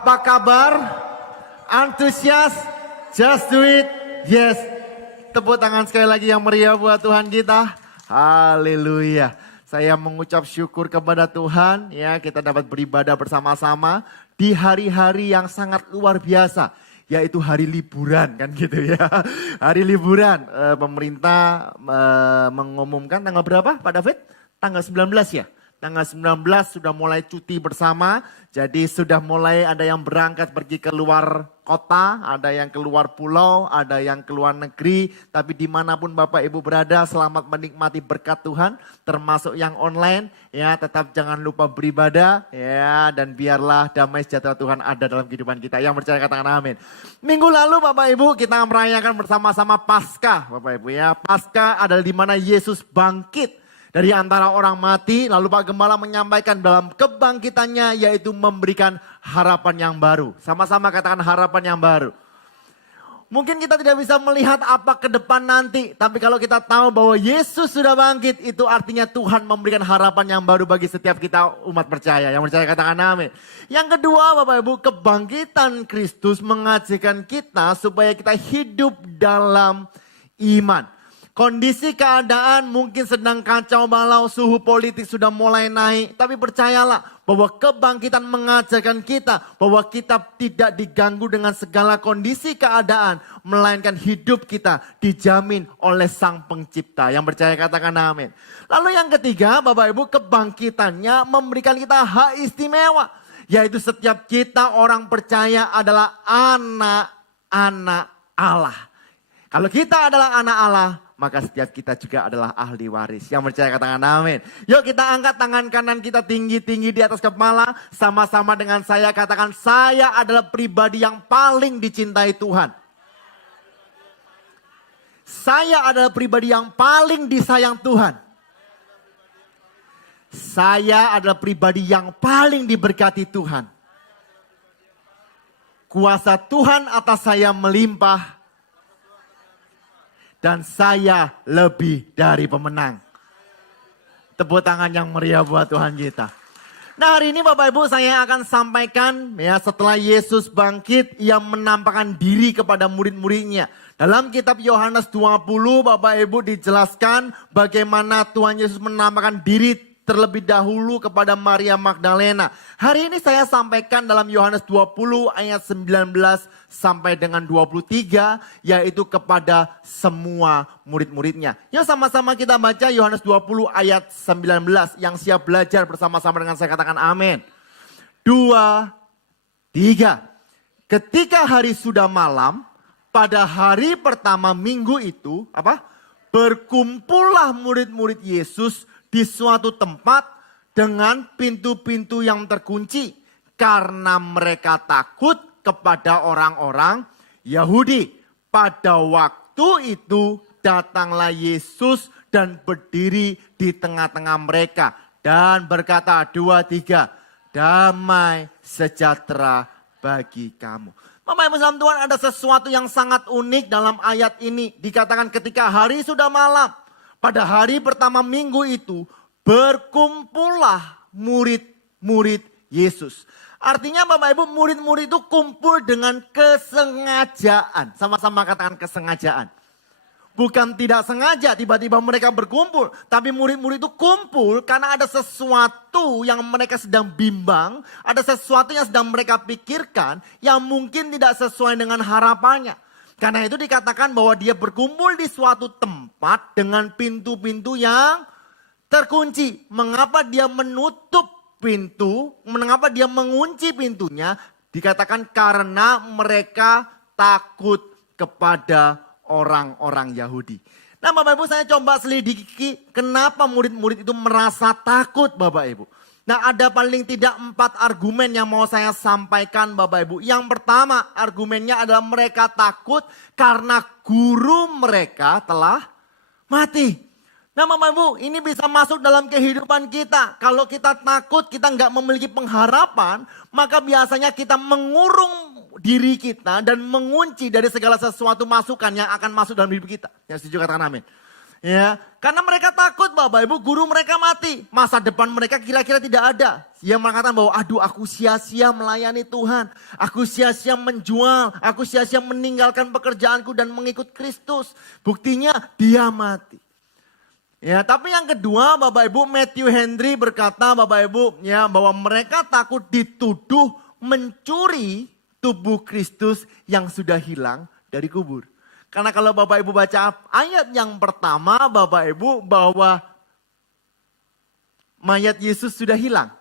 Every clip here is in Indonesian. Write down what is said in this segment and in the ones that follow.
Apa kabar? Antusias? Just do it. Yes. Tepuk tangan sekali lagi yang meriah buat Tuhan kita. Haleluya. Saya mengucap syukur kepada Tuhan ya, kita dapat beribadah bersama-sama di hari-hari yang sangat luar biasa, yaitu hari liburan kan gitu ya. Hari liburan, pemerintah mengumumkan tanggal berapa Pak David? Tanggal 19 ya. Tanggal 19 sudah mulai cuti bersama, jadi sudah mulai ada yang berangkat pergi ke luar kota, ada yang keluar pulau, ada yang keluar negeri. Tapi dimanapun Bapak Ibu berada, selamat menikmati berkat Tuhan, termasuk yang online. Ya, tetap jangan lupa beribadah, ya, dan biarlah damai sejahtera Tuhan ada dalam kehidupan kita. Yang percaya katakan amin. Minggu lalu Bapak Ibu kita merayakan bersama-sama Paskah, Bapak Ibu ya. Paskah adalah di mana Yesus bangkit dari antara orang mati, lalu Pak Gembala menyampaikan dalam kebangkitannya yaitu memberikan harapan yang baru. Sama-sama katakan harapan yang baru. Mungkin kita tidak bisa melihat apa ke depan nanti, tapi kalau kita tahu bahwa Yesus sudah bangkit, itu artinya Tuhan memberikan harapan yang baru bagi setiap kita umat percaya. Yang percaya katakan amin. Yang kedua Bapak Ibu, kebangkitan Kristus mengajarkan kita supaya kita hidup dalam iman. Kondisi keadaan mungkin sedang kacau balau, suhu politik sudah mulai naik. Tapi percayalah bahwa kebangkitan mengajarkan kita bahwa kita tidak diganggu dengan segala kondisi keadaan. Melainkan hidup kita dijamin oleh Sang Pencipta. Yang percaya katakan amin. Lalu yang ketiga Bapak Ibu, kebangkitannya memberikan kita hak istimewa. Yaitu setiap kita orang percaya adalah anak-anak Allah. Kalau kita adalah anak Allah, maka setiap kita juga adalah ahli waris. Yang percaya katakan amin. Yuk kita angkat tangan kanan kita tinggi-tinggi di atas kepala. Sama-sama dengan saya katakan, saya adalah pribadi yang paling dicintai Tuhan. Saya adalah pribadi yang paling disayang Tuhan. Saya adalah pribadi yang paling diberkati Tuhan. Kuasa Tuhan atas saya melimpah. Dan saya lebih dari pemenang. Tepuk tangan yang meriah buat Tuhan kita. Nah hari ini Bapak Ibu saya akan sampaikan ya, setelah Yesus bangkit, ia menampakkan diri kepada murid-muridnya. Dalam kitab Yohanes 20 Bapak Ibu dijelaskan bagaimana Tuhan Yesus menampakkan diri terlebih dahulu kepada Maria Magdalena. Hari ini saya sampaikan dalam Yohanes 20 ayat 19 sampai dengan 23, yaitu kepada semua murid-muridnya. Yuk sama-sama kita baca Yohanes 20 ayat 19. Yang siap belajar bersama-sama dengan saya katakan amin. 2, 3. Ketika hari sudah malam, pada hari pertama minggu itu, berkumpullah murid-murid Yesus di suatu tempat dengan pintu-pintu yang terkunci karena mereka takut kepada orang-orang Yahudi. Pada waktu itu datanglah Yesus dan berdiri di tengah-tengah mereka dan berkata 2, 3, damai sejahtera bagi kamu. Bapak Ibu saudara Tuhan, ada sesuatu yang sangat unik dalam ayat ini. Dikatakan ketika hari sudah malam. Pada hari pertama minggu itu berkumpullah murid-murid Yesus. Artinya Bapak Ibu, murid-murid itu kumpul dengan kesengajaan. Sama-sama katakan kesengajaan. Bukan tidak sengaja tiba-tiba mereka berkumpul. Tapi murid-murid itu kumpul karena ada sesuatu yang mereka sedang bimbang. Ada sesuatu yang sedang mereka pikirkan yang mungkin tidak sesuai dengan harapannya. Karena itu dikatakan bahwa dia berkumpul di suatu tempat dengan pintu-pintu yang terkunci. Mengapa dia menutup pintu? Mengapa dia mengunci pintunya? Dikatakan karena mereka takut kepada orang-orang Yahudi. Nah Bapak Ibu saya coba selidiki kenapa murid-murid itu merasa takut Bapak Ibu. Nah ada paling tidak 4 argumen yang mau saya sampaikan Bapak Ibu. Yang pertama argumennya adalah mereka takut karena guru mereka telah mati. Nah Bapak Ibu ini bisa masuk dalam kehidupan kita. Kalau kita takut, kita nggak memiliki pengharapan, maka biasanya kita mengurung diri kita dan mengunci dari segala sesuatu masukan yang akan masuk dalam hidup kita. Yang setuju katakan amin. Ya, karena mereka takut Bapak Ibu, guru mereka mati. Masa depan mereka kira-kira tidak ada. Yang mengatakan bahwa aduh aku sia-sia melayani Tuhan. Aku sia-sia menjual. Aku sia-sia meninggalkan pekerjaanku dan mengikut Kristus. Buktinya dia mati. Ya, tapi yang kedua Bapak Ibu, Matthew Henry berkata Bapak Ibu ya bahwa mereka takut dituduh mencuri tubuh Kristus yang sudah hilang dari kubur. Karena kalau Bapak Ibu baca ayat yang pertama Bapak Ibu bahwa mayat Yesus sudah hilang.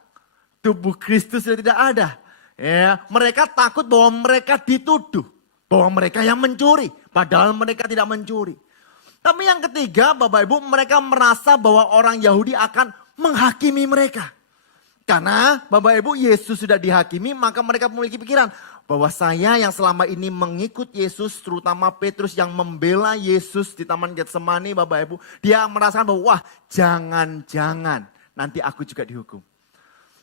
Tubuh Kristus sudah tidak ada. Ya, mereka takut bahwa mereka dituduh. Bahwa mereka yang mencuri. Padahal mereka tidak mencuri. Tapi yang ketiga Bapak Ibu mereka merasa bahwa orang Yahudi akan menghakimi mereka. Karena Bapak Ibu Yesus sudah dihakimi maka mereka memiliki pikiran bahwa saya yang selama ini mengikut Yesus terutama Petrus yang membela Yesus di Taman Getsemani Bapak Ibu. Dia merasakan bahwa wah jangan-jangan nanti aku juga dihukum.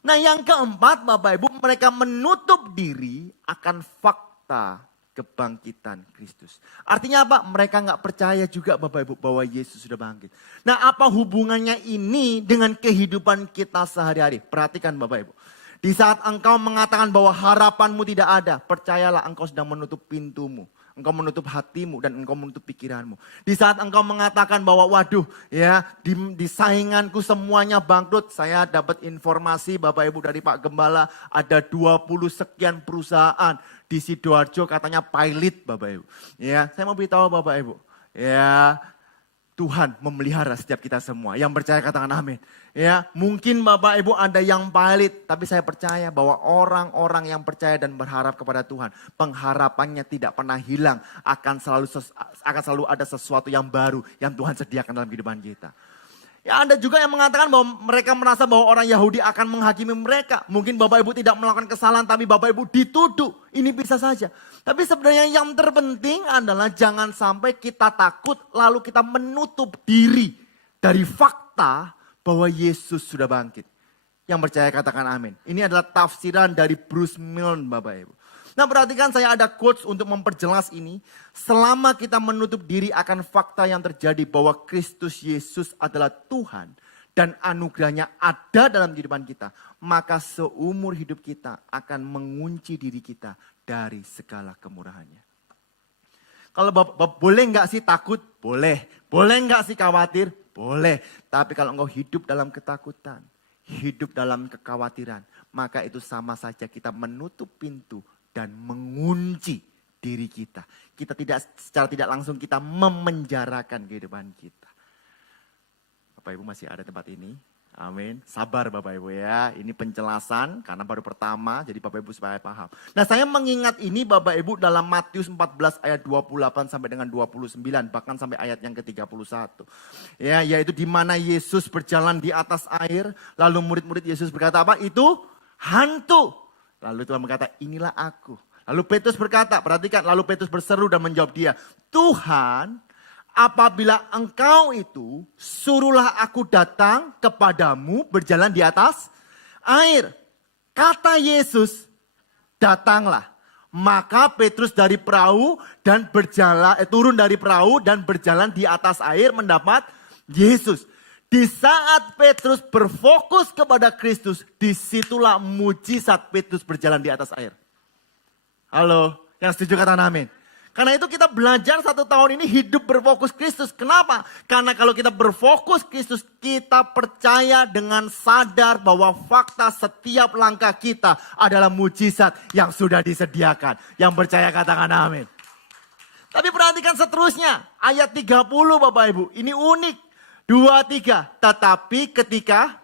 Nah yang keempat Bapak Ibu mereka menutup diri akan fakta kebangkitan Kristus. Artinya apa? Mereka nggak percaya juga Bapak Ibu bahwa Yesus sudah bangkit. Nah apa hubungannya ini dengan kehidupan kita sehari-hari? Perhatikan Bapak Ibu. Di saat engkau mengatakan bahwa harapanmu tidak ada, percayalah engkau sedang menutup pintumu. Engkau menutup hatimu dan engkau menutup pikiranmu. Di saat engkau mengatakan bahwa waduh ya di sainganku semuanya bangkrut. Saya dapat informasi Bapak Ibu dari Pak Gembala ada 20 sekian perusahaan di Sidoarjo katanya pilot Bapak Ibu. Ya, saya mau beritahu Bapak Ibu. Ya, Tuhan memelihara setiap kita semua. Yang percaya katakan amin. Ya, mungkin Bapak Ibu ada yang valid, tapi saya percaya bahwa orang-orang yang percaya dan berharap kepada Tuhan, pengharapannya tidak pernah hilang, akan selalu ada sesuatu yang baru yang Tuhan sediakan dalam kehidupan kita. Ya ada juga yang mengatakan bahwa mereka merasa bahwa orang Yahudi akan menghakimi mereka. Mungkin Bapak Ibu tidak melakukan kesalahan tapi Bapak Ibu dituduh. Ini bisa saja. Tapi sebenarnya yang terpenting adalah jangan sampai kita takut lalu kita menutup diri dari fakta bahwa Yesus sudah bangkit. Yang percaya katakan amin. Ini adalah tafsiran dari Bruce Milne Bapak Ibu. Nah perhatikan saya ada quotes untuk memperjelas ini. Selama kita menutup diri akan fakta yang terjadi bahwa Kristus Yesus adalah Tuhan. Dan anugerahnya ada dalam kehidupan kita. Maka seumur hidup kita akan mengunci diri kita dari segala kemurahannya. Kalau boleh nggak sih takut? Boleh. Boleh nggak sih khawatir? Boleh. Tapi kalau engkau hidup dalam ketakutan, hidup dalam kekhawatiran, maka itu sama saja kita menutup pintu dan mengunci diri kita. Kita secara tidak langsung kita memenjarakan kehidupan kita. Bapak Ibu masih ada tempat ini? Amin. Sabar Bapak Ibu ya. Ini penjelasan karena baru pertama jadi Bapak Ibu supaya paham. Nah saya mengingat ini Bapak Ibu dalam Matius 14 ayat 28 sampai dengan 29. Bahkan sampai ayat yang ke-31. Ya, yaitu di mana Yesus berjalan di atas air. Lalu murid-murid Yesus berkata apa? Itu hantu. Lalu Tuhan berkata, inilah aku. Lalu Petrus berkata, perhatikan, lalu Petrus berseru dan menjawab dia, Tuhan, apabila engkau itu, suruhlah aku datang kepadamu berjalan di atas air. Kata Yesus, datanglah. Maka Petrus dari perahu dan turun dari perahu dan berjalan di atas air mendapat Yesus. Di saat Petrus berfokus kepada Kristus, disitulah mujizat Petrus berjalan di atas air. Halo, yang setuju katakan amin. Karena itu kita belajar 1 tahun ini hidup berfokus Kristus. Kenapa? Karena kalau kita berfokus Kristus, kita percaya dengan sadar bahwa fakta setiap langkah kita adalah mujizat yang sudah disediakan. Yang percaya katakan amin. Tapi perhatikan seterusnya, ayat 30 Bapak Ibu, ini unik. 2, 3, tetapi ketika,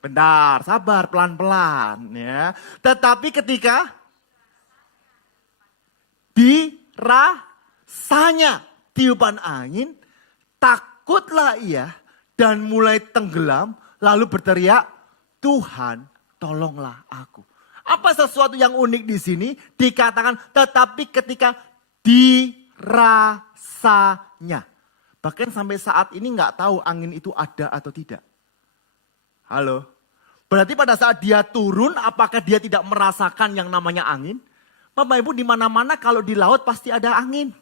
bentar, sabar, pelan-pelan ya. Tetapi ketika dirasanya tiupan angin, takutlah ia dan mulai tenggelam, lalu berteriak, Tuhan tolonglah aku. Apa sesuatu yang unik di sini? Dikatakan tetapi ketika dirasanya. Bahkan sampai saat ini nggak tahu angin itu ada atau tidak. Halo? Berarti pada saat dia turun, apakah dia tidak merasakan yang namanya angin? Bapak Ibu di mana-mana kalau di laut pasti ada angin.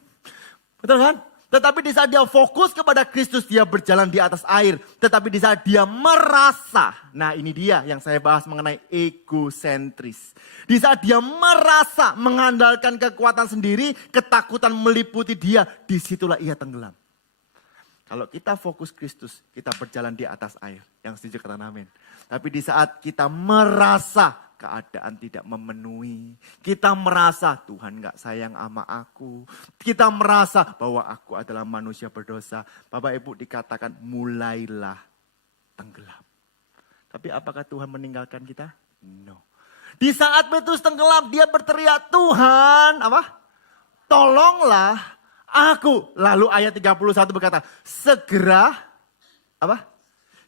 Betul kan? Tetapi di saat dia fokus kepada Kristus, dia berjalan di atas air. Tetapi di saat dia merasa, nah ini dia yang saya bahas mengenai egosentris. Di saat dia merasa mengandalkan kekuatan sendiri, ketakutan meliputi dia, disitulah ia tenggelam. Kalau kita fokus Kristus, kita berjalan di atas air. Yang setuju kata amin. Tapi di saat kita merasa keadaan tidak memenuhi. Kita merasa Tuhan gak sayang sama aku. Kita merasa bahwa aku adalah manusia berdosa. Bapak Ibu dikatakan mulailah tenggelam. Tapi apakah Tuhan meninggalkan kita? No. Di saat Petrus tenggelam dia berteriak, Tuhan apa? Tolonglah aku. Lalu ayat 31 berkata, segera apa?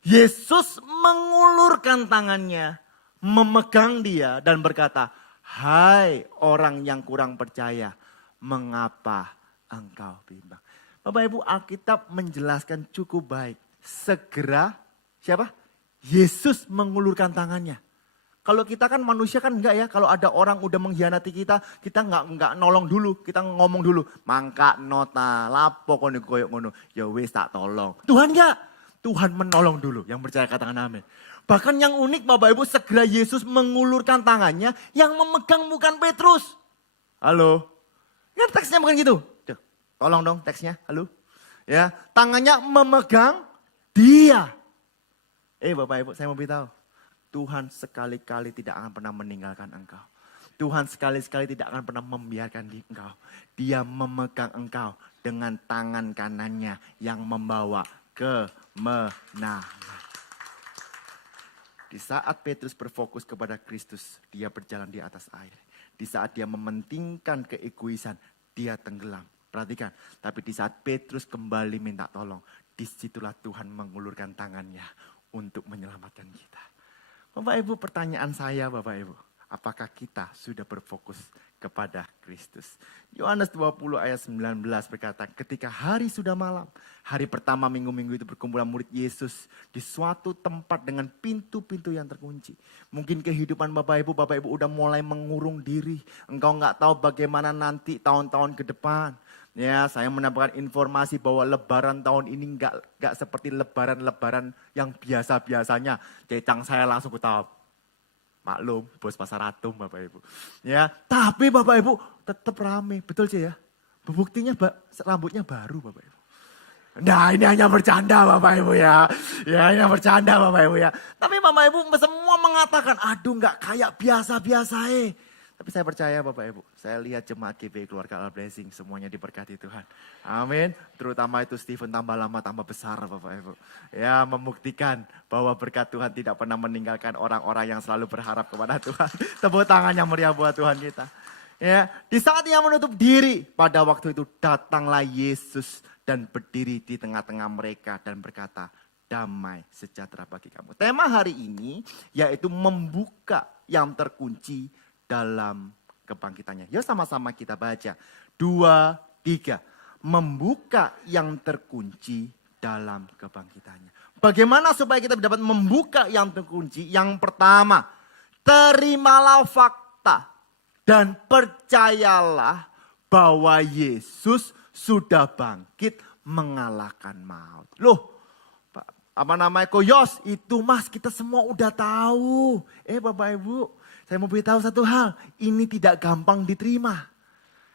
Yesus mengulurkan tangannya, memegang dia dan berkata, hai orang yang kurang percaya, mengapa engkau bimbang? Bapak Ibu, Alkitab menjelaskan cukup baik. Segera, siapa? Yesus mengulurkan tangannya. Kalau kita kan manusia kan enggak ya, kalau ada orang udah mengkhianati kita enggak nolong dulu, kita ngomong dulu, mangka nota, lapo kono koyok ngono, ya wis tak tolong. Tuhan enggak. Tuhan menolong dulu, yang percaya katakan amin. Bahkan yang unik Bapak Ibu, segera Yesus mengulurkan tangannya, yang memegang bukan Petrus. Halo, kan teksnya bukan gitu. Duh, tolong dong teksnya, halo. Ya, tangannya memegang dia. Bapak Ibu, saya mau beritahu, Tuhan sekali-kali tidak akan pernah meninggalkan engkau. Tuhan sekali-sekali tidak akan pernah membiarkan engkau. Dia memegang engkau dengan tangan kanannya yang membawa kemenangan. Di saat Petrus berfokus kepada Kristus, dia berjalan di atas air. Di saat dia mementingkan keegoisan, dia tenggelam. Perhatikan, tapi di saat Petrus kembali minta tolong, disitulah Tuhan mengulurkan tangannya untuk menyelamatkan kita. Bapak Ibu, pertanyaan saya Bapak Ibu, apakah kita sudah berfokus kepada Kristus? Yohanes 20 ayat 19 berkata, ketika hari sudah malam, hari pertama minggu-minggu itu berkumpulan murid Yesus di suatu tempat dengan pintu-pintu yang terkunci. Mungkin kehidupan Bapak Ibu udah mulai mengurung diri. Engkau nggak tahu bagaimana nanti tahun-tahun ke depan. Ya, saya mendapatkan informasi bahwa lebaran tahun ini nggak seperti lebaran-lebaran yang biasa-biasanya. Cecang saya langsung ketawa. Maklum, bos pasar atom Bapak Ibu. Ya, tapi Bapak Ibu tetap rame. Betul sih ya? Buktinya rambutnya baru Bapak Ibu. Nah, ini hanya bercanda Bapak Ibu ya. Ya, ini hanya bercanda Bapak Ibu ya. Tapi Bapak Ibu semua mengatakan, aduh nggak kayak biasa-biasa Tapi saya percaya Bapak Ibu, saya lihat jemaat GBI Keluarga All Blessing semuanya diberkati Tuhan. Amin. Terutama itu Stephen tambah lama tambah besar Bapak Ibu. Ya, membuktikan bahwa berkat Tuhan tidak pernah meninggalkan orang-orang yang selalu berharap kepada Tuhan. Tepuk tangan yang meriah buat Tuhan kita. Ya, di saat ia menutup diri, pada waktu itu datanglah Yesus dan berdiri di tengah-tengah mereka dan berkata, damai sejahtera bagi kamu. Tema hari ini yaitu membuka yang terkunci dalam kebangkitannya. Ya sama-sama kita baca. 2, 3. Membuka yang terkunci dalam kebangkitannya. Bagaimana supaya kita dapat membuka yang terkunci? Yang pertama, terimalah fakta dan percayalah bahwa Yesus sudah bangkit mengalahkan maut. Loh, koyos itu mas kita semua udah tahu. Bapak Ibu, saya mau beritahu satu hal, ini tidak gampang diterima.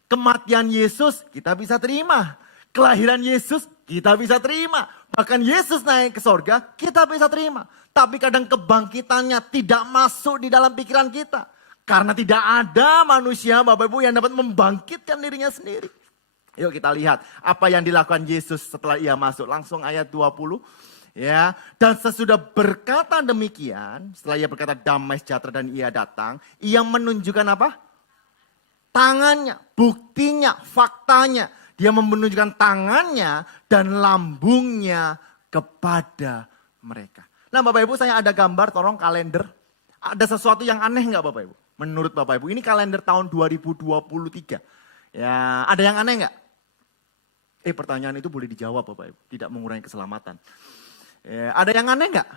Kematian Yesus kita bisa terima. Kelahiran Yesus kita bisa terima. Bahkan Yesus naik ke sorga kita bisa terima. Tapi kadang kebangkitannya tidak masuk di dalam pikiran kita. Karena tidak ada manusia Bapak Ibu yang dapat membangkitkan dirinya sendiri. Yuk kita lihat apa yang dilakukan Yesus setelah ia masuk. Langsung ayat 20. Ya, dan sesudah berkata demikian, setelah ia berkata damai sejahtera dan ia datang, ia menunjukkan apa? Tangannya, buktinya, faktanya. Dia menunjukkan tangannya dan lambungnya kepada mereka. Nah Bapak Ibu, saya ada gambar, tolong kalender. Ada sesuatu yang aneh nggak Bapak Ibu? Menurut Bapak Ibu, ini kalender tahun 2023. Ya, ada yang aneh nggak? Pertanyaan itu boleh dijawab Bapak Ibu, tidak mengurangi keselamatan. Ya, ada yang aneh nggak?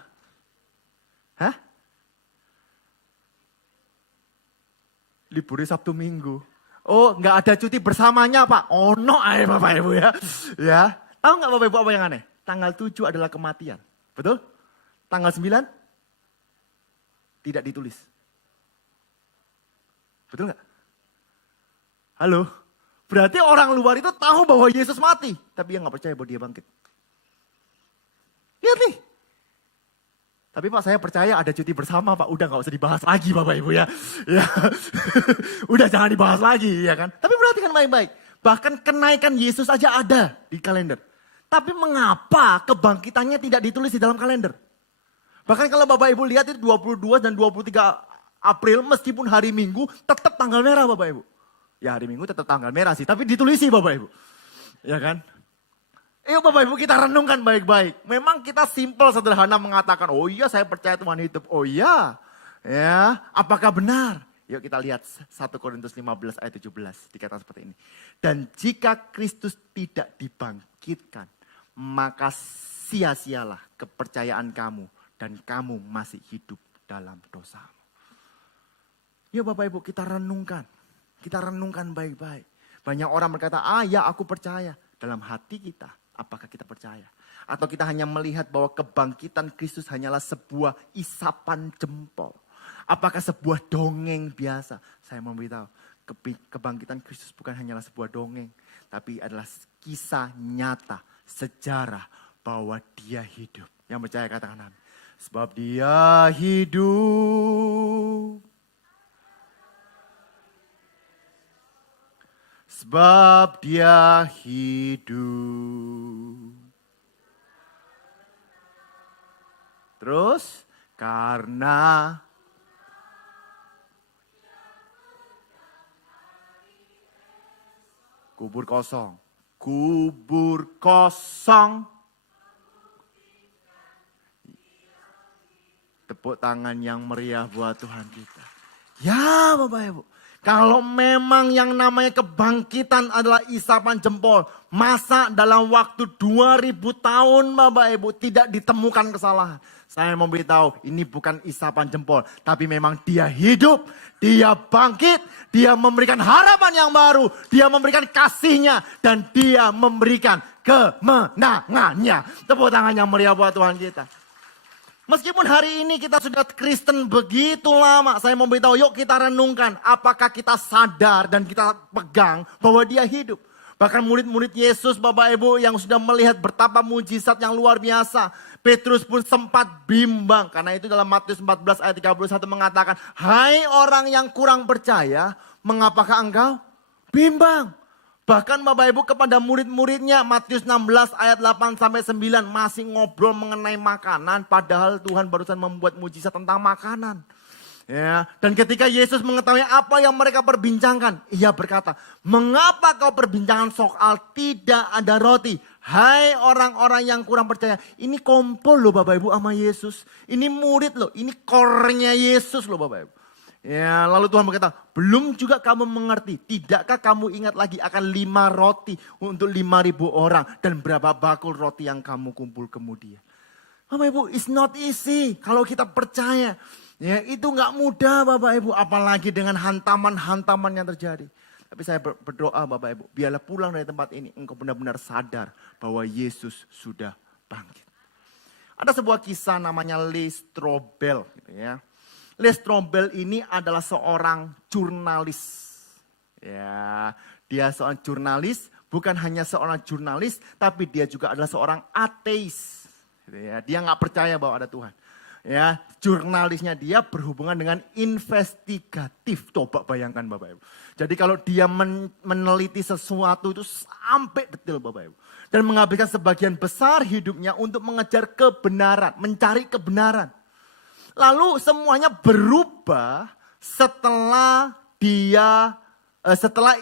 Liburnya Sabtu Minggu. Oh, nggak ada cuti bersamanya, Pak. Oh, no, Bapak Ibu ya. Ya. Tahu nggak Bapak Ibu apa yang aneh? Tanggal 7 adalah kematian. Betul? Tanggal 9 tidak ditulis. Betul nggak? Halo? Berarti orang luar itu tahu bahwa Yesus mati. Tapi yang nggak percaya bahwa dia bangkit. Lihat nih. Tapi Pak, saya percaya ada cuti bersama Pak. Udah gak usah dibahas lagi Bapak Ibu ya. Ya. Udah jangan dibahas lagi ya kan. Tapi perhatikan baik-baik. Bahkan kenaikan Yesus aja ada di kalender. Tapi mengapa kebangkitannya tidak ditulis di dalam kalender? Bahkan kalau Bapak Ibu lihat itu 22 dan 23 April meskipun hari Minggu tetap tanggal merah Bapak Ibu. Ya hari Minggu tetap tanggal merah sih. Tapi ditulisi Bapak Ibu. Ya kan. Yuk Bapak Ibu kita renungkan baik-baik. Memang kita simpel sederhana mengatakan, oh iya saya percaya Tuhan hidup. Oh iya, ya apakah benar? Yuk kita lihat 1 Korintus 15 ayat 17 dikatakan seperti ini. Dan jika Kristus tidak dibangkitkan, maka sia-sialah kepercayaan kamu dan kamu masih hidup dalam dosamu. Yuk Bapak Ibu kita renungkan baik-baik. Banyak orang berkata, ya aku percaya. Dalam hati kita. Apakah kita percaya? Atau kita hanya melihat bahwa kebangkitan Kristus hanyalah sebuah isapan jempol? Apakah sebuah dongeng biasa? Saya mau beritahu, kebangkitan Kristus bukan hanyalah sebuah dongeng. Tapi adalah kisah nyata, sejarah bahwa dia hidup. Yang percaya katakan amin. Sebab dia hidup. Sebab dia hidup. Terus karena kubur kosong. Kubur kosong. Tepuk tangan yang meriah buat Tuhan kita. Ya Bapak Ibu. Kalau memang yang namanya kebangkitan adalah isapan jempol. Masa dalam waktu 2000 tahun Bapak Ibu tidak ditemukan kesalahan. Saya mau beritahu ini bukan isapan jempol. Tapi memang dia hidup, dia bangkit, dia memberikan harapan yang baru. Dia memberikan kasihnya dan dia memberikan kemenangannya. Tepuk tangan yang meriah buat Tuhan kita. Meskipun hari ini kita sudah Kristen begitu lama, saya mau beritahu, yuk kita renungkan. Apakah kita sadar dan kita pegang bahwa dia hidup. Bahkan murid-murid Yesus Bapak Ibu yang sudah melihat betapa mujizat yang luar biasa. Petrus pun sempat bimbang. Karena itu dalam Matius 14 ayat 31 mengatakan, hai orang yang kurang percaya, mengapakah engkau bimbang? Bahkan Bapak Ibu kepada murid-muridnya Matius 16 ayat 8 sampai 9 masih ngobrol mengenai makanan padahal Tuhan barusan membuat mujizat tentang makanan. Ya, dan ketika Yesus mengetahui apa yang mereka perbincangkan, ia berkata, "Mengapa kau perbincangan soal tidak ada roti? Hai orang-orang yang kurang percaya." Ini kompol loh Bapak Ibu sama Yesus. Ini murid loh, ini kornya Yesus loh Bapak Ibu. Ya, lalu Tuhan berkata, belum juga kamu mengerti, tidakkah kamu ingat lagi akan 5 roti untuk 5.000 orang dan berapa bakul roti yang kamu kumpul kemudian. Bapak Ibu, it's not easy kalau kita percaya. Ya, itu gak mudah Bapak Ibu, apalagi dengan hantaman-hantaman yang terjadi. Tapi saya berdoa Bapak Ibu, biarlah pulang dari tempat ini engkau benar-benar sadar bahwa Yesus sudah bangkit. Ada sebuah kisah namanya Lee Strobel gitu ya. Lee Strobel ini adalah seorang jurnalis. Ya, dia seorang jurnalis, bukan hanya seorang jurnalis, tapi dia juga adalah seorang ateis. Ya, dia nggak percaya bahwa ada Tuhan. Ya, jurnalisnya dia berhubungan dengan investigatif. Coba bayangkan Bapak Ibu. Jadi kalau dia meneliti sesuatu itu sampai detail Bapak Ibu. Dan menghabiskan sebagian besar hidupnya untuk mengejar kebenaran, mencari kebenaran. Lalu semuanya berubah setelah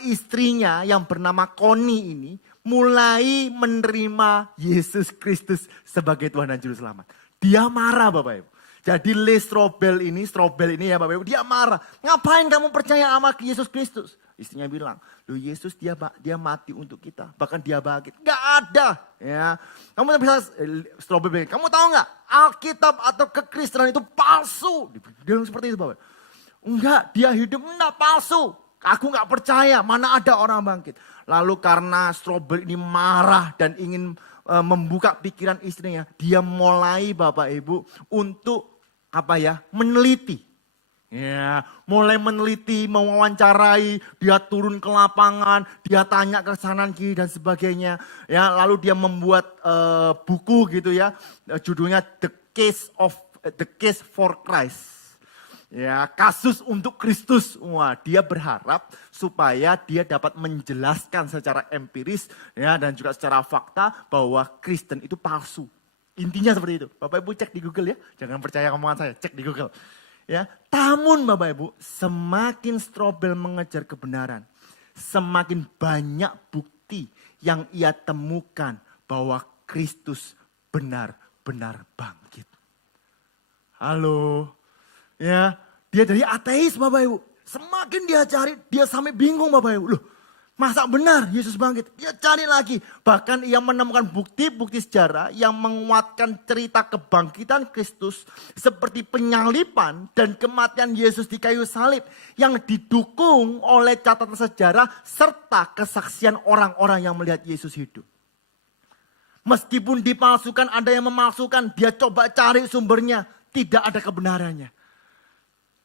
istrinya yang bernama Connie ini mulai menerima Yesus Kristus sebagai Tuhan dan Juru Selamat. Dia marah Bapak Ibu. Jadi Lee Strobel ini ya Bapak Ibu, dia marah. Ngapain kamu percaya sama Yesus Kristus? Istrinya bilang, loh Yesus dia mati untuk kita, bahkan dia bangkit. Gak ada. Ya, kamu bisa Strobel bilang, kamu tahu nggak Alkitab atau kekristenan itu palsu? Dia bilang seperti itu Bapak. Enggak, dia hidup enggak palsu. Aku gak percaya, mana ada orang bangkit. Lalu karena Strobel ini marah dan ingin membuka pikiran istrinya, dia mulai Bapak Ibu untuk meneliti. Ya, mulai meneliti, mewawancarai, dia turun ke lapangan, dia tanya ke kanan kiri dan sebagainya. Ya, lalu dia membuat buku gitu ya, judulnya The Case for Christ. Ya, kasus untuk Kristus. Wah, dia berharap supaya dia dapat menjelaskan secara empiris ya dan juga secara fakta bahwa Kristen itu palsu. Intinya seperti itu. Bapak Ibu cek di Google ya, jangan percaya omongan saya, cek di Google. Ya, namun Bapak Ibu, semakin Strobel mengejar kebenaran, semakin banyak bukti yang ia temukan bahwa Kristus benar-benar bangkit. Halo, ya, dia dari ateis Bapak Ibu, semakin dia cari, dia sampai bingung Bapak Ibu. Loh, masa benar Yesus bangkit? Dia cari lagi. Bahkan ia menemukan bukti-bukti sejarah yang menguatkan cerita kebangkitan Kristus. Seperti penyaliban dan kematian Yesus di kayu salib. Yang didukung oleh catatan sejarah serta kesaksian orang-orang yang melihat Yesus hidup. Meskipun dipalsukan, ada yang memalsukan. Dia coba cari sumbernya. Tidak ada kebenarannya.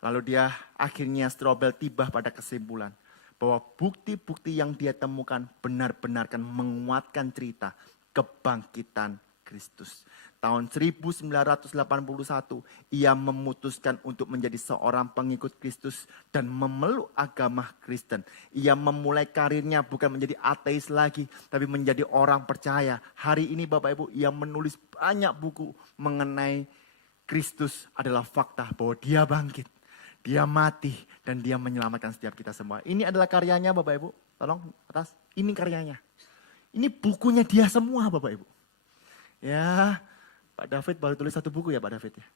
Lalu akhirnya Strobel tiba pada kesimpulan bahwa bukti-bukti yang dia temukan benar-benar kan menguatkan cerita kebangkitan Kristus. Tahun 1981 ia memutuskan untuk menjadi seorang pengikut Kristus dan memeluk agama Kristen. Ia memulai karirnya bukan menjadi ateis lagi, tapi menjadi orang percaya. Hari ini Bapak Ibu, ia menulis banyak buku mengenai Kristus adalah fakta bahwa dia bangkit. Dia mati dan dia menyelamatkan setiap kita semua. Ini adalah karyanya Bapak Ibu. Tolong atas. Ini karyanya. Ini bukunya dia semua Bapak Ibu. Ya, Pak David baru tulis satu buku ya Pak David ya.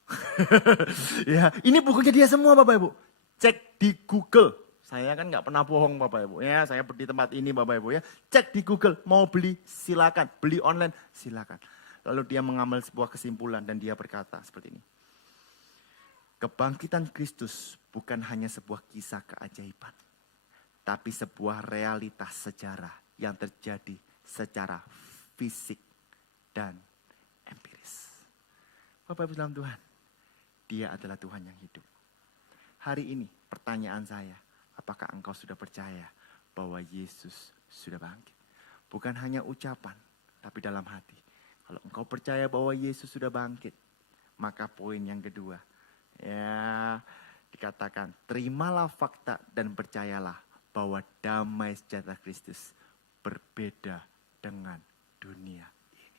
Ya, ini bukunya dia semua Bapak Ibu. Cek di Google. Saya kan gak pernah bohong Bapak Ibu. Ya, saya di tempat ini Bapak Ibu ya. Cek di Google. Mau beli silakan. Beli online silakan. Lalu dia mengambil sebuah kesimpulan dan dia berkata seperti ini. Kebangkitan Kristus bukan hanya sebuah kisah keajaiban, tapi sebuah realitas sejarah yang terjadi secara fisik dan empiris. Bapak Ibu dalam Tuhan, Dia adalah Tuhan yang hidup. Hari ini pertanyaan saya, apakah engkau sudah percaya bahwa Yesus sudah bangkit? Bukan hanya ucapan, tapi dalam hati. Kalau engkau percaya bahwa Yesus sudah bangkit, maka poin yang kedua, ya, dikatakan terimalah fakta dan percayalah bahwa damai sejahtera Kristus berbeda dengan dunia ini.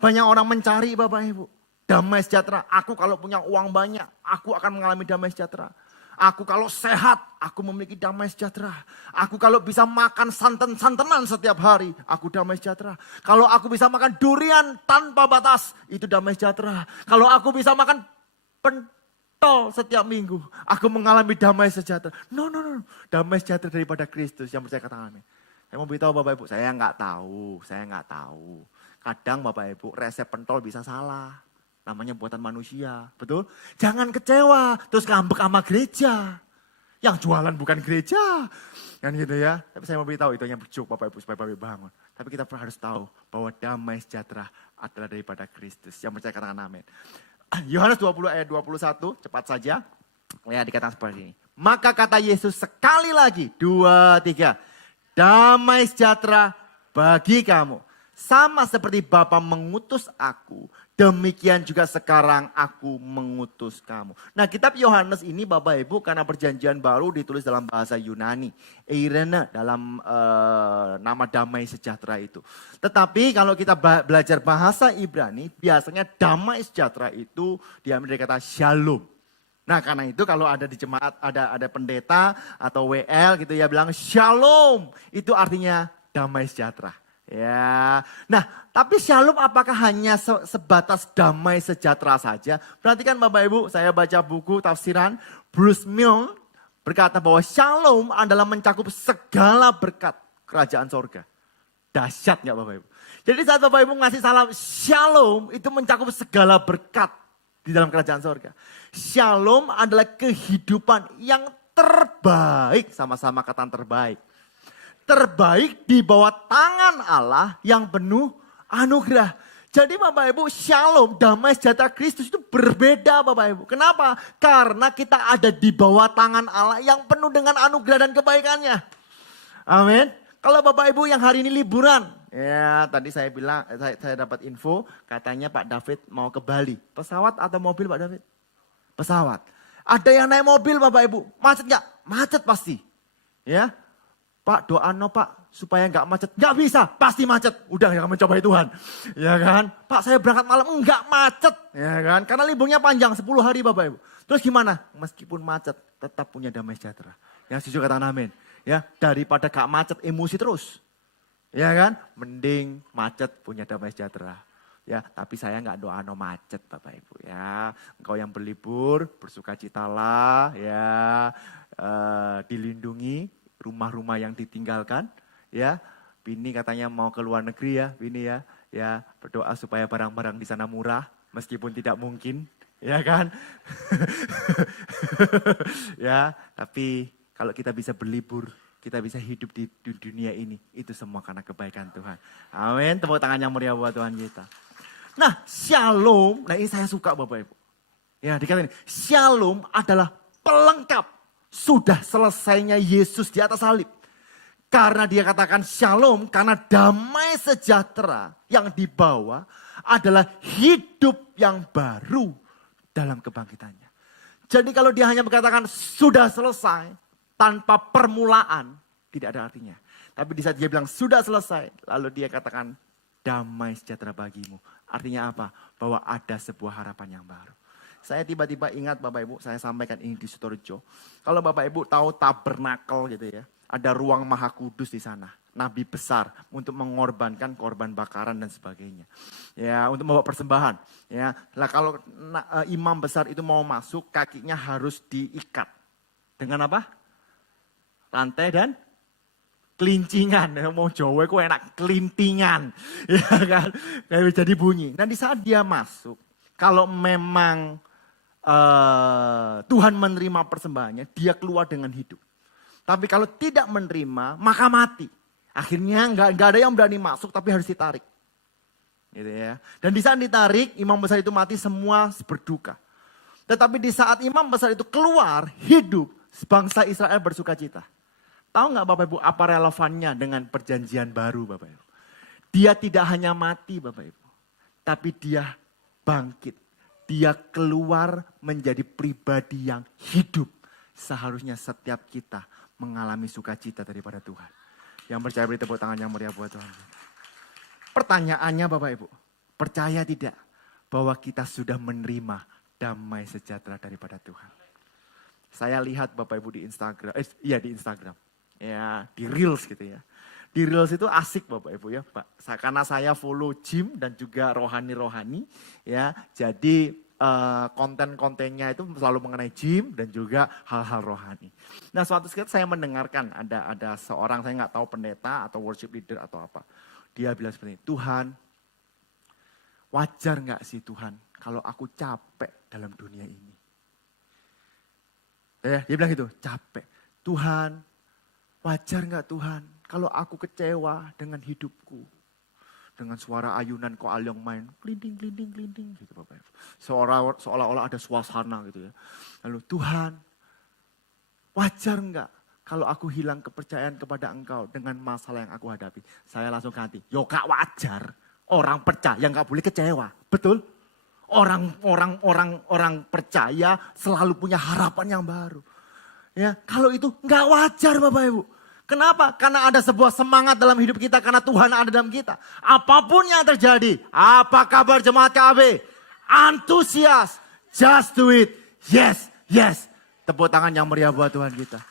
Banyak orang mencari Bapak Ibu, damai sejahtera. Aku kalau punya uang banyak, aku akan mengalami damai sejahtera. Aku kalau sehat, aku memiliki damai sejahtera. Aku kalau bisa makan santan-santanan setiap hari, aku damai sejahtera. Kalau aku bisa makan durian tanpa batas, itu damai sejahtera. Kalau aku bisa makan pentol setiap minggu, aku mengalami damai sejahtera. No. Damai sejahtera daripada Kristus yang percaya kata amin. Saya mau beritahu Bapak Ibu, saya nggak tahu. Kadang Bapak Ibu resep pentol bisa salah. Namanya buatan manusia, betul? Jangan kecewa, terus ngambek sama gereja. Yang jualan bukan gereja. Kan gitu ya. Tapi saya mau beritahu itu yang berjuk Bapak Ibu supaya Bapak Ibu bangun. Tapi kita harus tahu bahwa damai sejahtera adalah daripada Kristus. Yang percaya katakan amin. Yohanes 20 ayat 21, cepat saja. Ya, dikatakan seperti ini. Maka kata Yesus sekali lagi, 2, 3. Damai sejahtera bagi kamu. Sama seperti Bapa mengutus aku, demikian juga sekarang aku mengutus kamu. Nah, kitab Yohanes ini Bapak Ibu karena perjanjian baru ditulis dalam bahasa Yunani. Eirene dalam nama damai sejahtera itu. Tetapi kalau kita belajar bahasa Ibrani, biasanya damai sejahtera itu diambil dari kata shalom. Nah, karena itu kalau ada di jemaat, ada pendeta atau WL gitu ya bilang shalom, itu artinya damai sejahtera. Ya, nah tapi shalom apakah hanya sebatas damai sejahtera saja? Perhatikan Bapak Ibu, saya baca buku tafsiran Bruce Milne berkata bahwa shalom adalah mencakup segala berkat kerajaan sorga. Dahsyat nggak Bapak Ibu? Jadi saat Bapak Ibu ngasih salam shalom itu mencakup segala berkat di dalam kerajaan sorga. Shalom adalah kehidupan yang terbaik. Sama-sama kata terbaik. Terbaik di bawah tangan Allah yang penuh anugerah. Jadi Bapak Ibu, shalom, damai sejahtera Kristus itu berbeda Bapak Ibu. Kenapa? Karena kita ada di bawah tangan Allah yang penuh dengan anugerah dan kebaikannya. Amin. Kalau Bapak Ibu yang hari ini liburan, ya tadi saya bilang, saya dapat info, katanya Pak David mau ke Bali. Pesawat atau mobil Pak David? Pesawat. Ada yang naik mobil Bapak Ibu, macet nggak? Macet pasti. Ya, Pak doa no Pak supaya nggak macet. Nggak bisa, pasti macet. Udah jangan mencobai Tuhan. Ya kan? Pak saya berangkat malam, nggak macet. Ya kan? Karena liburnya panjang 10 hari Bapak Ibu. Terus gimana? Meskipun macet, tetap punya damai sejahtera. Yang setuju katakan amin. Ya, daripada gak macet emosi terus. Ya kan? Mending macet punya damai sejahtera. Ya, tapi saya nggak doa no macet Bapak Ibu ya. Engkau yang berlibur, bersukacitalah ya. Dilindungi rumah-rumah yang ditinggalkan ya. Bini katanya mau ke luar negeri ya, Bini ya. Ya, berdoa supaya barang-barang di sana murah meskipun tidak mungkin, ya kan? Ya, tapi kalau kita bisa berlibur, kita bisa hidup di dunia ini, itu semua karena kebaikan Tuhan. Amin, tepuk tangan yang meriah buat Tuhan kita. Nah, shalom, nah ini saya suka Bapak Ibu. Ya, dikatakan shalom adalah pelengkap sudah selesainya Yesus di atas salib. Karena dia katakan shalom, karena damai sejahtera yang dibawa adalah hidup yang baru dalam kebangkitannya. Jadi kalau dia hanya berkatakan sudah selesai, tanpa permulaan, tidak ada artinya. Tapi di saat dia bilang sudah selesai, lalu dia katakan damai sejahtera bagimu. Artinya apa? Bahwa ada sebuah harapan yang baru. Saya tiba-tiba ingat Bapak Ibu, saya sampaikan ini di Sutorejo. Kalau Bapak Ibu tahu tabernakel gitu ya, ada ruang maha kudus di sana. Nabi besar untuk mengorbankan korban bakaran dan sebagainya. Ya, untuk membawa persembahan. Ya, lah kalau imam besar itu mau masuk, kakinya harus diikat. Dengan apa? Rantai dan kelincingan. Mau Jawa itu enak, kelintingan. Ya kan? Kayak jadi bunyi. Nah di saat dia masuk, kalau memang Tuhan menerima persembahannya, dia keluar dengan hidup. Tapi kalau tidak menerima, maka mati. Akhirnya nggak ada yang berani masuk, tapi harus ditarik. Gitu ya. Dan di saat ditarik, imam besar itu mati, semua berduka. Tetapi di saat imam besar itu keluar, hidup, bangsa Israel bersuka cita. Tahu nggak Bapak Ibu apa relevannya dengan perjanjian baru Bapak Ibu? Dia tidak hanya mati Bapak Ibu, tapi dia bangkit. Dia keluar menjadi pribadi yang hidup. Seharusnya setiap kita mengalami sukacita daripada Tuhan. Yang percaya beri tepuk tangan yang meriah buat Tuhan. Pertanyaannya Bapak Ibu, percaya tidak bahwa kita sudah menerima damai sejahtera daripada Tuhan? Saya lihat Bapak Ibu di Instagram, di Instagram. Ya, di Reels gitu ya. Di Reels itu asik Bapak Ibu ya, Pak. Karena saya follow Jim dan juga rohani-rohani ya. Jadi konten-kontennya itu selalu mengenai Jim dan juga hal-hal rohani. Nah, suatu saat saya mendengarkan ada seorang, saya nggak tahu pendeta atau worship leader atau apa. Dia bilang seperti ini, Tuhan, wajar nggak sih Tuhan kalau aku capek dalam dunia ini? Ya, dia bilang gitu, capek. Tuhan, wajar nggak Tuhan kalau aku kecewa dengan hidupku? Dengan suara ayunan koalyong main, kelinding gitu Bapak Ibu. Seolah-olah ada suasana gitu ya. Lalu Tuhan, wajar nggak kalau aku hilang kepercayaan kepada Engkau dengan masalah yang aku hadapi? Saya langsung ganti, yo kak wajar. Orang percaya nggak boleh kecewa, betul? Orang percaya selalu punya harapan yang baru. Ya, kalau itu nggak wajar Bapak Ibu. Kenapa? Karena ada sebuah semangat dalam hidup kita karena Tuhan ada dalam kita. Apapun yang terjadi, apa kabar jemaat KB? Antusias, just do it. Yes, yes. Tepuk tangan yang meriah buat Tuhan kita.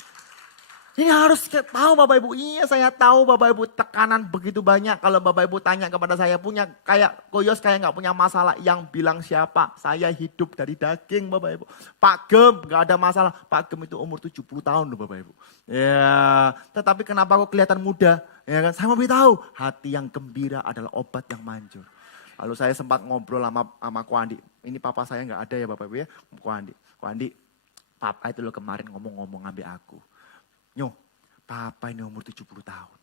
Ini harus tahu Bapak Ibu. Iya saya tahu Bapak Ibu tekanan begitu banyak. Kalau Bapak Ibu tanya kepada saya punya kayak Koyos kayak nggak punya masalah. Yang bilang siapa? Saya hidup dari daging Bapak Ibu. Pak Gem nggak ada masalah. Pak Gem itu umur 70 tahun loh Bapak Ibu. Ya, tetapi kenapa kok kelihatan muda? Ya kan? Saya mau beritahu hati yang gembira adalah obat yang manjur. Lalu saya sempat ngobrol sama Ko Andi. Ini papa saya nggak ada ya Bapak Ibu ya. Ko Andi. Papa itu loh kemarin ngomong-ngomong ambil aku. Nyo, papa ini umur 70 tahun.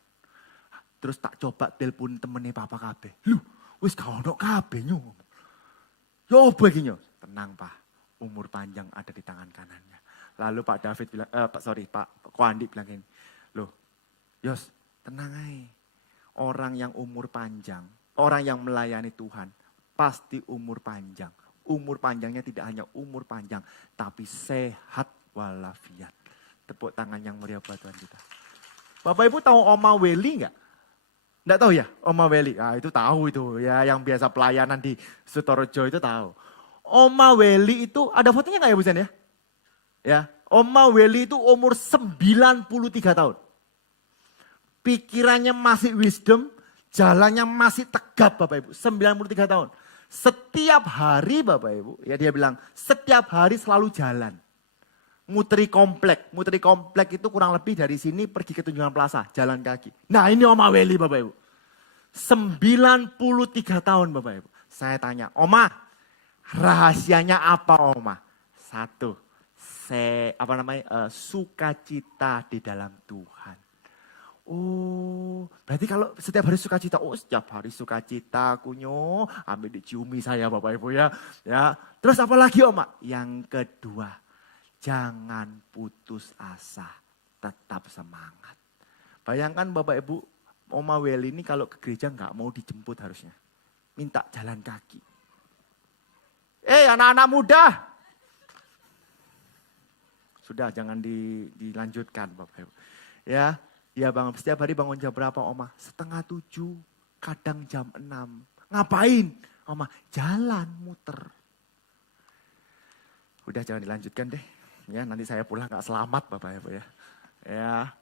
Terus tak coba telepon temennya papa kabeh. Lu, wis gak ono kabeh nyo. Yo apa iki nyo? Tenang Pak, umur panjang ada di tangan kanannya. Lalu Pak David bilang, Pak Koandi bilang gini. Loh, Yos tenang aja. Orang yang umur panjang, orang yang melayani Tuhan, pasti umur panjang. Umur panjangnya tidak hanya umur panjang, tapi sehat walafiat. Tepuk tangan yang meriah buat Tuhan kita. Bapak Ibu tahu Oma Weli nggak? Nggak tahu ya, Oma Weli. Ah, itu tahu itu ya, yang biasa pelayanan di Sutorejo itu tahu. Oma Weli itu ada fotonya nggak ya Bu Zen ya? Ya, Oma Weli itu umur 93 tahun. Pikirannya masih wisdom, jalannya masih tegap Bapak Ibu. 93 tahun. Setiap hari Bapak Ibu, ya dia bilang setiap hari selalu jalan. Muteri komplek itu kurang lebih dari sini pergi ke Tunjungan Plaza, jalan kaki. Nah ini Oma Weli Bapak Ibu. 93 tahun Bapak Ibu. Saya tanya, Oma, rahasianya apa Oma? Satu, sukacita di dalam Tuhan. Oh, berarti kalau setiap hari sukacita, setiap hari sukacita kunyo, ambil diciumi saya Bapak Ibu ya. Ya, terus apa lagi Oma? Yang kedua, jangan putus asa, tetap semangat. Bayangkan Bapak Ibu, Oma Weli ini kalau ke gereja nggak mau dijemput harusnya. Minta jalan kaki. Anak-anak muda. Sudah jangan dilanjutkan Bapak Ibu. Ya Bang, setiap hari bangun jam berapa Oma? 6:30, kadang jam 6. Ngapain Oma? Jalan muter. Udah jangan dilanjutkan deh. Ya, nanti saya pulang gak selamat Bapak Ibu ya. Ya.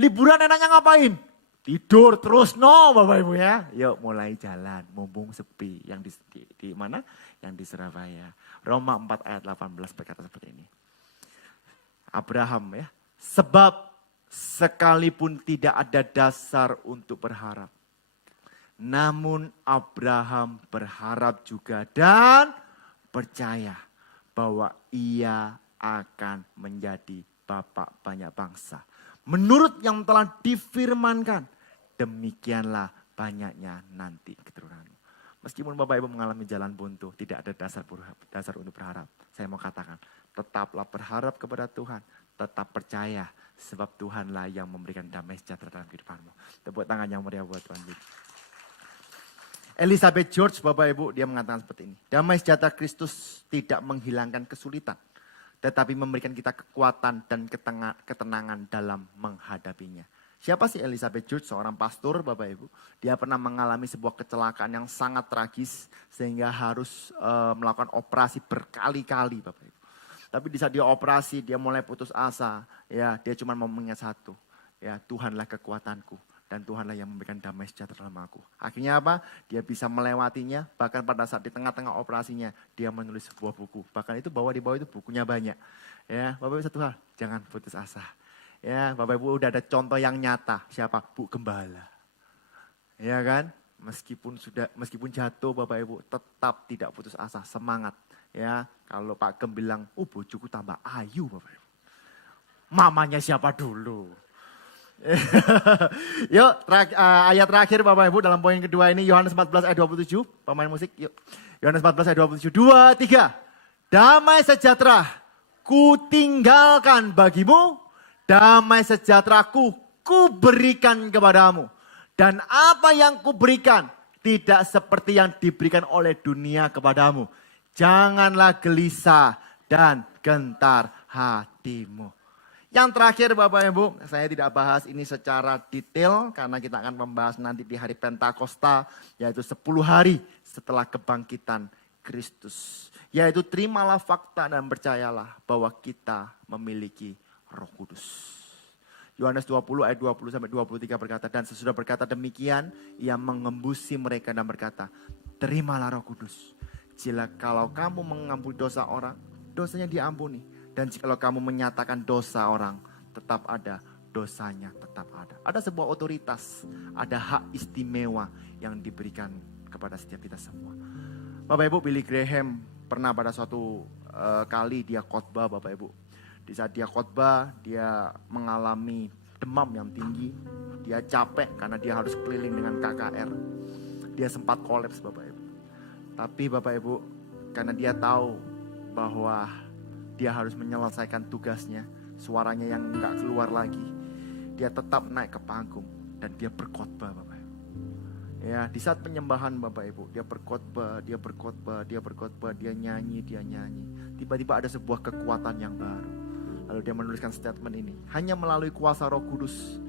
Liburan enaknya ngapain? Tidur terus Bapak Ibu ya. Yuk mulai jalan, mumpung sepi. Yang di mana? Yang di Surabaya. Roma 4 ayat 18 berkata seperti ini. Abraham ya. Sebab sekalipun tidak ada dasar untuk berharap. Namun Abraham berharap juga dan percaya bahwa ia akan menjadi bapak banyak bangsa. Menurut yang telah difirmankan, demikianlah banyaknya nanti keturunan. Meskipun Bapak Ibu mengalami jalan buntu, tidak ada dasar untuk berharap. Saya mau katakan, tetaplah berharap kepada Tuhan, tetap percaya, sebab Tuhanlah yang memberikan damai sejahtera dalam kehidupanmu. Tepuk tangan yang meriah buat Tuhan. Elizabeth George, Bapak Ibu, dia mengatakan seperti ini. Damai sejahtera Kristus tidak menghilangkan kesulitan, tetapi memberikan kita kekuatan dan ketenangan dalam menghadapinya. Siapa sih Elizabeth George? Seorang pastor Bapak Ibu. Dia pernah mengalami sebuah kecelakaan yang sangat tragis sehingga harus melakukan operasi berkali-kali Bapak Ibu. Tapi di saat dia operasi dia mulai putus asa. Ya, dia cuma mau mengingat satu. Ya, Tuhanlah kekuatanku dan Tuhanlah yang memberikan damai sejahtera dalam aku. Akhirnya apa? Dia bisa melewatinya. Bahkan pada saat di tengah-tengah operasinya dia menulis sebuah buku. Bahkan itu di bawah itu bukunya banyak. Ya, Bapak Ibu satu hal, jangan putus asa. Ya, Bapak Ibu udah ada contoh yang nyata. Siapa? Bu Gembala. Ya kan? Meskipun jatuh Bapak Ibu tetap tidak putus asa, semangat. Ya, kalau Pak Gem bilang, bojoku tambah ayu Bapak Ibu. Mamanya siapa dulu? Yuk, ayat terakhir Bapak Ibu dalam poin kedua ini Yohanes 14 ayat 27. Pemain musik, yuk. Yohanes 14 ayat 27. 2, 3. Damai sejahtera ku tinggalkan bagimu. Damai sejahteraku ku berikan kepadamu. Dan apa yang ku berikan tidak seperti yang diberikan oleh dunia kepadamu. Janganlah gelisah dan gentar hatimu. Yang terakhir Bapak Ibu, saya tidak bahas ini secara detail karena kita akan membahas nanti di hari Pentakosta, yaitu 10 hari setelah kebangkitan Kristus. Yaitu terimalah fakta dan percayalah bahwa kita memiliki Roh Kudus. Yohanes 20 ayat 20 sampai 23 berkata, dan sesudah berkata demikian, ia mengembusi mereka dan berkata, terimalah Roh Kudus. Kalau kamu mengampuni dosa orang, dosanya diampuni. Dan jikalau kamu menyatakan dosa orang, tetap ada, dosanya tetap ada. Ada sebuah otoritas, ada hak istimewa yang diberikan kepada setiap kita semua. Bapak Ibu, Billy Graham pernah pada suatu kali dia khotbah Bapak Ibu. Di saat dia khotbah, dia mengalami demam yang tinggi. Dia capek karena dia harus keliling dengan KKR. Dia sempat kolaps Bapak Ibu. Tapi Bapak Ibu, karena dia tahu bahwa dia harus menyelesaikan tugasnya, suaranya yang enggak keluar lagi, dia tetap naik ke panggung dan dia berkhotbah Bapak Ibu. Ya, di saat penyembahan Bapak Ibu, dia berkhotbah, dia nyanyi. Tiba-tiba ada sebuah kekuatan yang baru. Lalu dia menuliskan statement ini, hanya melalui kuasa Roh Kudus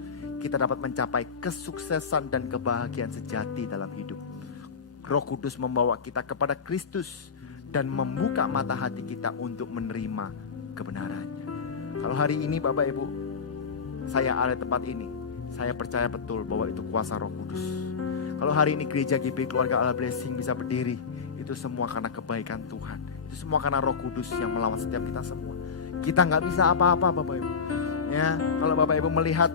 kita dapat mencapai kesuksesan dan kebahagiaan sejati dalam hidup. Roh Kudus membawa kita kepada Kristus dan membuka mata hati kita untuk menerima kebenarannya. Kalau hari ini Bapak Ibu, saya ada di tempat ini, saya percaya betul bahwa itu kuasa Roh Kudus. Kalau hari ini gereja GB Keluarga Allah Blessing bisa berdiri, itu semua karena kebaikan Tuhan. Itu semua karena Roh Kudus yang melawan setiap kita semua. Kita nggak bisa apa-apa Bapak Ibu. Ya, kalau Bapak Ibu melihat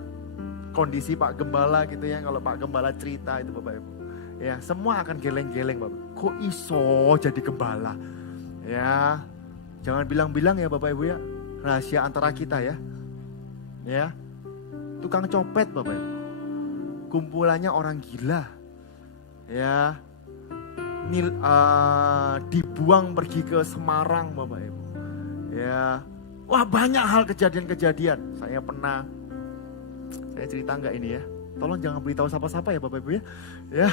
kondisi Pak Gembala gitu ya, kalau Pak Gembala cerita itu Bapak Ibu, ya semua akan geleng-geleng Bapak. Kok iso jadi gembala? Ya, jangan bilang-bilang ya Bapak Ibu ya, rahasia antara kita ya. Ya, tukang copet Bapak Ibu, kumpulannya orang gila. Ya, dibuang pergi ke Semarang Bapak Ibu. Ya, wah banyak hal kejadian-kejadian. Saya cerita enggak ini ya? Tolong jangan beritahu siapa-siapa ya Bapak Ibu ya. Ya.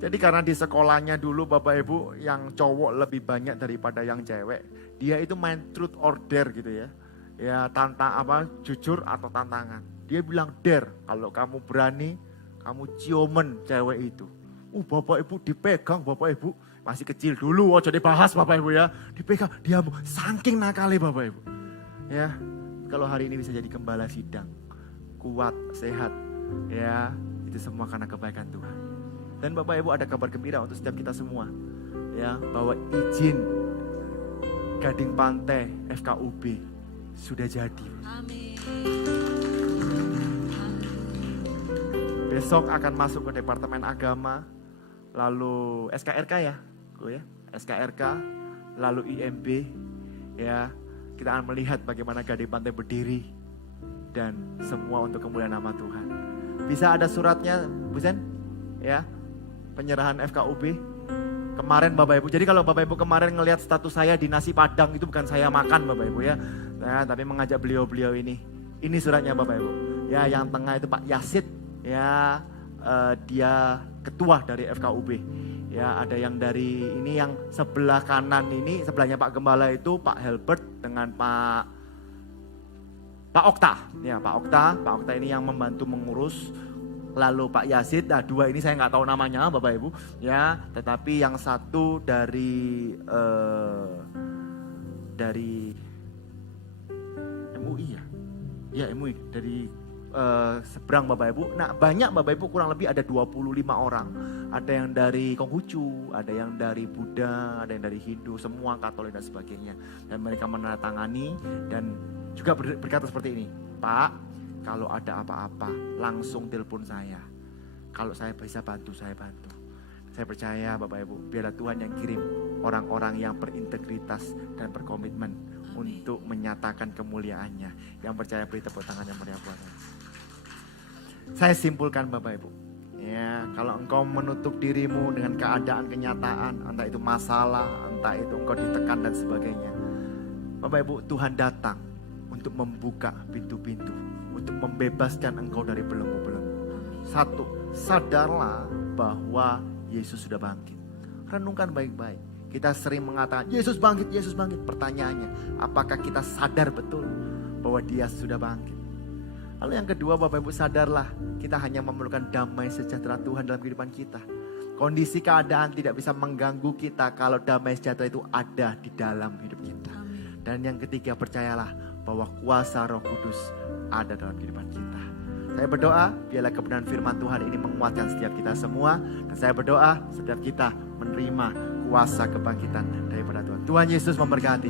Jadi karena di sekolahnya dulu Bapak Ibu yang cowok lebih banyak daripada yang cewek, dia itu main truth or dare gitu ya. Ya, jujur atau tantangan. Dia bilang dare, kalau kamu berani kamu ciuman cewek itu. Bapak Ibu dipegang Bapak Ibu. Masih kecil dulu, jadi bahas Bapak Ibu ya. Dipegang, dia saking nakali Bapak Ibu. Ya, kalau hari ini bisa jadi gembala sidang. Kuat, sehat. Ya, itu semua karena kebaikan Tuhan. Dan Bapak Ibu ada kabar gembira untuk setiap kita semua. Ya, bahwa izin Gading Pantai FKUB sudah jadi. Amin. Besok akan masuk ke Departemen Agama, lalu SKRK ya, SKRK, lalu IMB, ya kita akan melihat bagaimana Gading Pantai berdiri dan semua untuk kemuliaan nama Tuhan. Bisa ada suratnya, Bu Sen, ya penyerahan FKUB kemarin Bapak Ibu. Jadi kalau Bapak Ibu kemarin ngelihat status saya di nasi padang itu bukan saya makan Bapak Ibu ya, tapi mengajak beliau-beliau ini suratnya Bapak Ibu. Ya yang tengah itu Pak Yasid. Ya, dia ketua dari FKUB. Ya, ada yang dari ini yang sebelah kanan ini, sebelahnya Pak Gembala itu Pak Helbert dengan Pak Okta. Ya, Pak Okta ini yang membantu mengurus. Lalu Pak Yasid, dua ini saya nggak tahu namanya Bapak Ibu. Ya, tetapi yang satu dari MUI ya. Ya, MUI dari seberang Bapak Ibu. Nah banyak Bapak Ibu, kurang lebih ada 25 orang. Ada yang dari Konghucu, ada yang dari Buddha, ada yang dari Hindu, semua Katolik dan sebagainya. Dan mereka menandatangani dan juga berkata seperti ini, Pak, kalau ada apa-apa langsung telepon saya. Kalau saya bisa bantu, saya bantu. Saya percaya Bapak Ibu, biarlah Tuhan yang kirim orang-orang yang berintegritas dan berkomitmen untuk menyatakan kemuliaannya. Yang percaya beri tepuk tangan yang meriah buat saya. Saya simpulkan Bapak Ibu, ya kalau engkau menutup dirimu dengan keadaan kenyataan, entah itu masalah, entah itu engkau ditekan dan sebagainya, Bapak Ibu, Tuhan datang untuk membuka pintu-pintu, untuk membebaskan engkau dari belenggu-belenggu. Satu, sadarlah bahwa Yesus sudah bangkit. Renungkan baik-baik. Kita sering mengatakan Yesus bangkit, Yesus bangkit. Pertanyaannya, apakah kita sadar betul bahwa Dia sudah bangkit? Lalu yang kedua Bapak Ibu, sadarlah kita hanya memerlukan damai sejahtera Tuhan dalam kehidupan kita. Kondisi keadaan tidak bisa mengganggu kita kalau damai sejahtera itu ada di dalam hidup kita. Dan yang ketiga, percayalah bahwa kuasa Roh Kudus ada dalam kehidupan kita. Saya berdoa biarlah kebenaran firman Tuhan ini menguatkan setiap kita semua. Dan saya berdoa setiap kita menerima kuasa kebangkitan daripada Tuhan. Tuhan Yesus memberkati.